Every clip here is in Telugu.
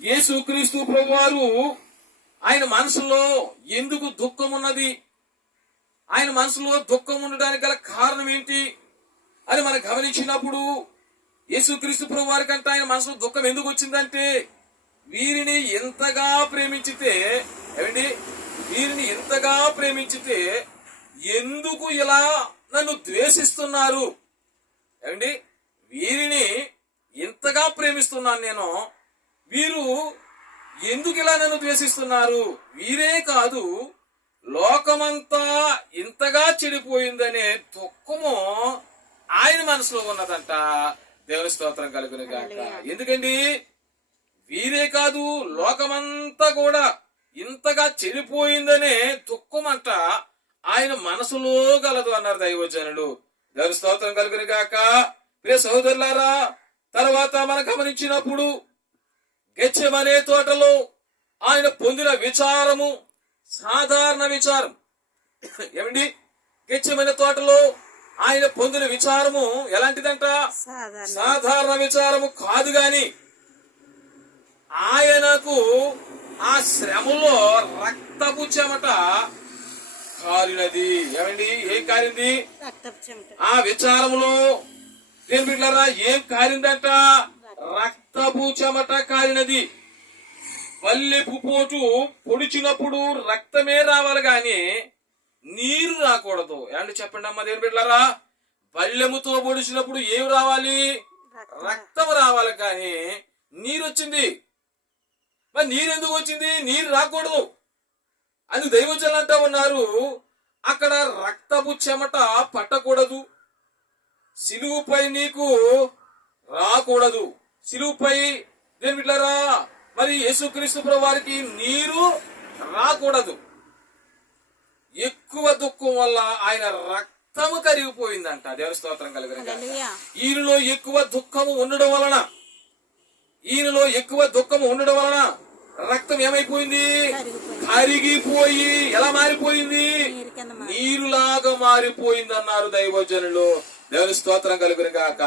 యేసుక్రీస్తు ప్రభువారు ఆయన మనసులో ఎందుకు దుఃఖం ఉన్నది, ఆయన మనసులో దుఃఖం ఉండడానికి గల కారణం ఏంటి అని మనం గమనించినప్పుడు యేసుక్రీస్తు ప్రభువారి కంటే ఆయన మనసులో దుఃఖం ఎందుకు వచ్చిందంటే, వీరిని ఎంతగా ప్రేమించితే ఏమండి, వీరిని ఎంతగా ప్రేమించితే ఎందుకు ఇలా నన్ను ద్వేషిస్తున్నారు, ఏమండి, వీరిని ఎంతగా ప్రేమిస్తున్నాను నేను, వీరు ఎందుకు ఇలా నన్ను ద్వేషిస్తున్నారు, వీరే కాదు లోకమంతా ఇంతగా చెడిపోయిందనే దుఃఖము ఆయన మనసులో ఉన్నదంట. దేవుని స్తోత్రం కలుగును గాక. ఎందుకండి, వీరే కాదు లోకమంతా కూడా ఇంతగా చెడిపోయిందనే దుఃఖమంట ఆయన మనసులో గలదు అన్నారు దైవజనులు. దేవుని స్తోత్రం కలుగును గాక. ప్రియ సహోదరులారా, తర్వాత మనం గమనించినప్పుడు గెత్సేమనే తోటలో ఆయన పొందిన విచారము సాధారణ విచారం. ఏమండి, గెత్సేమనే తోటలో ఆయన పొందిన విచారము ఎలాంటిదంట? సాధారణ విచారము కాదు గాని ఆయనకు ఆ శ్రమలో రక్తపు చెమట కారినది. ఏమండి, ఏం కారింది? ఆ విచారములో దేని బిడ్డలారా ఏం కారిందంట? రక్తపు చెమట కారినది. పల్లెపు పోటు పొడిచినప్పుడు రక్తమే రావాలి గాని నీరు రాకూడదు. ఏమండి చెప్పండి అమ్మా దేని బిడ్డలారా, బల్లెముతో పొడిచినప్పుడు ఏమి రావాలి? రక్తం రావాలి కానీ నీరు వచ్చింది. మరి నీరు ఎందుకు వచ్చింది? నీరు రాకూడదు అని దైవజనులు అంటా ఉన్నారు. అక్కడ రక్తపు చెమట పట్టకూడదు, సిలువుపై నీకు రాకూడదు. సిలువుపై దేని బిడ్డలారా మరి యేసుక్రీస్తు ప్రభువారికి నీరు రాకూడదు. ఎక్కువ దుఃఖం వల్ల ఆయన రక్తము కరిగిపోయిందంట. దేవుని స్తోత్రం కలుగును గాక. ఈయనలో ఎక్కువ దుఃఖము ఉండడం వలన, ఈయనలో ఎక్కువ దుఃఖము ఉండడం వలన రక్తం ఏమైపోయింది? కరిగిపోయి ఎలా మారిపోయింది? నీరులాగా మారిపోయింది అన్నారు దైవజనులు. దేవుని స్తోత్రం కలుగును గాక.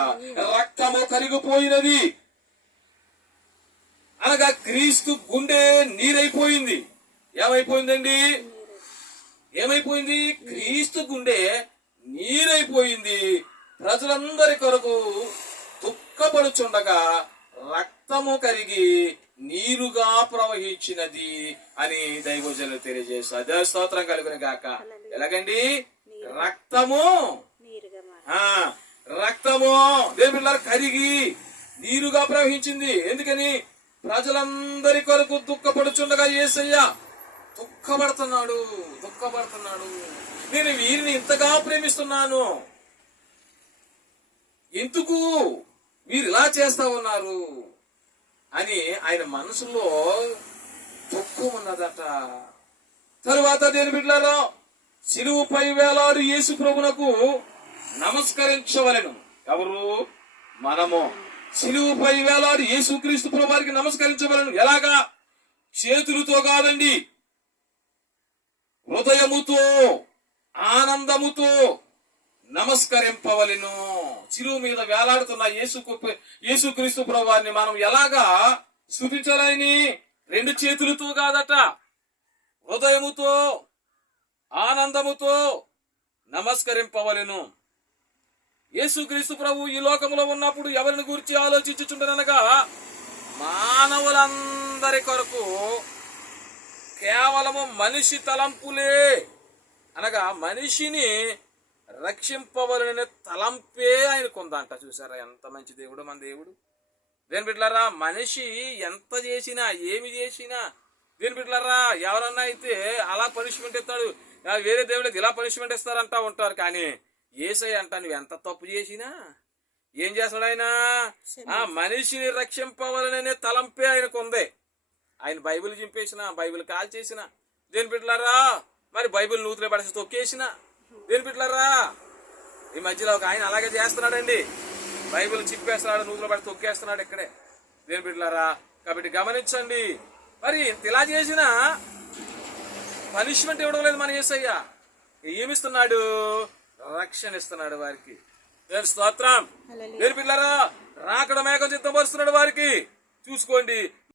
రక్తము కరిగిపోయినది అనగా క్రీస్తు గుండె నీరైపోయింది. ఏమైపోయిందండి? ఏమైపోయింది? క్రీస్తు గుండె నీరైపోయింది. ప్రజలందరి కొరకు దుఃఖపడుచుండగా రక్తము కరిగి నీరుగా ప్రవహించినది అని దైవజనులు తెలియజేస్తారు. దేవ స్తోత్రం కలుగును గాక. ఎలాగండి? రక్తము దేవుళ్ళ కరిగి నీరుగా ప్రవహించింది. ఎందుకని? ప్రజలందరి కొరకు దుఃఖపడుచుండగా యేసయ్య దుఃఖపడుతున్నాడు. నేను వీరిని ఇంతగా ప్రేమిస్తున్నాను, ఎందుకు వీరు ఇలా చేస్తా ఉన్నారు అని ఆయన మనసులో దుఃఖం ఉన్నదట. తరువాత దేని బిడ్డలారా, సిలువుపై వేలాడు యేసు ప్రభునకు నమస్కరించవలెను. ఎవరు? మనము. సిలువుపై వేలాడు యేసుక్రీస్తు ప్రభువారికి నమస్కరించవలెను. ఎలాగా? చేతులతో కాదండి, హృదయముతో ఆనందముతో నమస్కరింపవలెను. సిలువు మీద వేలాడుతున్న యేసుక్రీస్తు ప్రభువారిని మనం ఎలాగా స్తుతించాలని? రెండు చేతులతో కాదట, హృదయముతో ఆనందముతో నమస్కరింపవలెను. యేసుక్రీస్తు ప్రభు ఈ లోకంలో ఉన్నప్పుడు ఎవరిని గురించి ఆలోచించుచుండనగా మానవులందరి కొరకు కేవలము మనిషి తలంపులే, అనగా మనిషిని రక్షింపవలనే తలంపే ఆయనకుందంట. చూసారా ఎంత మంచి దేవుడు మన దేవుడు. దేని బిడ్డలారా, మనిషి ఎంత చేసినా ఏమి చేసినా దేని బిడ్డలారా ఎవరన్నా అయితే అలా పనిష్మెంట్ ఇస్తాడు, వేరే దేవుళ్ళకి ఇలా పనిష్మెంట్ ఇస్తారంటా ఉంటారు. కానీ యేసయ్య అంట నువ్వు ఎంత తప్పు చేసినా ఏం చేస్తాడు ఆయన? ఆ మనిషిని రక్షింపవలనే తలంపే ఆయనకు ఉంది. ఆయన బైబిల్ చింపేసిన, బైబిల్ కాల్ చేసిన దేని బిడ్డలారా, మరి బైబిల్ నూతులే పడేసి తొక్కేసిన దేని బిడ్డలారా. ఈ మధ్యలో ఒక ఆయన అలాగే చేస్తున్నాడండి, బైబిల్ చింపేస్తున్నాడు, నూతులు పడి తొక్కేస్తున్నాడు ఇక్కడే దేని బిడ్డలారా. కాబట్టి గమనించండి, మరి ఇలా చేసిన పనిష్మెంట్ ఇవ్వడం లేదు మన యేసయ్య. ఏమిస్తున్నాడు? రక్షణ ఇస్తున్నాడు వారికి. స్తోత్రం. దేని బిడ్డలారా, రాకడ మేఘం సిద్ధపరుస్తున్నాడు వారికి. చూసుకోండి.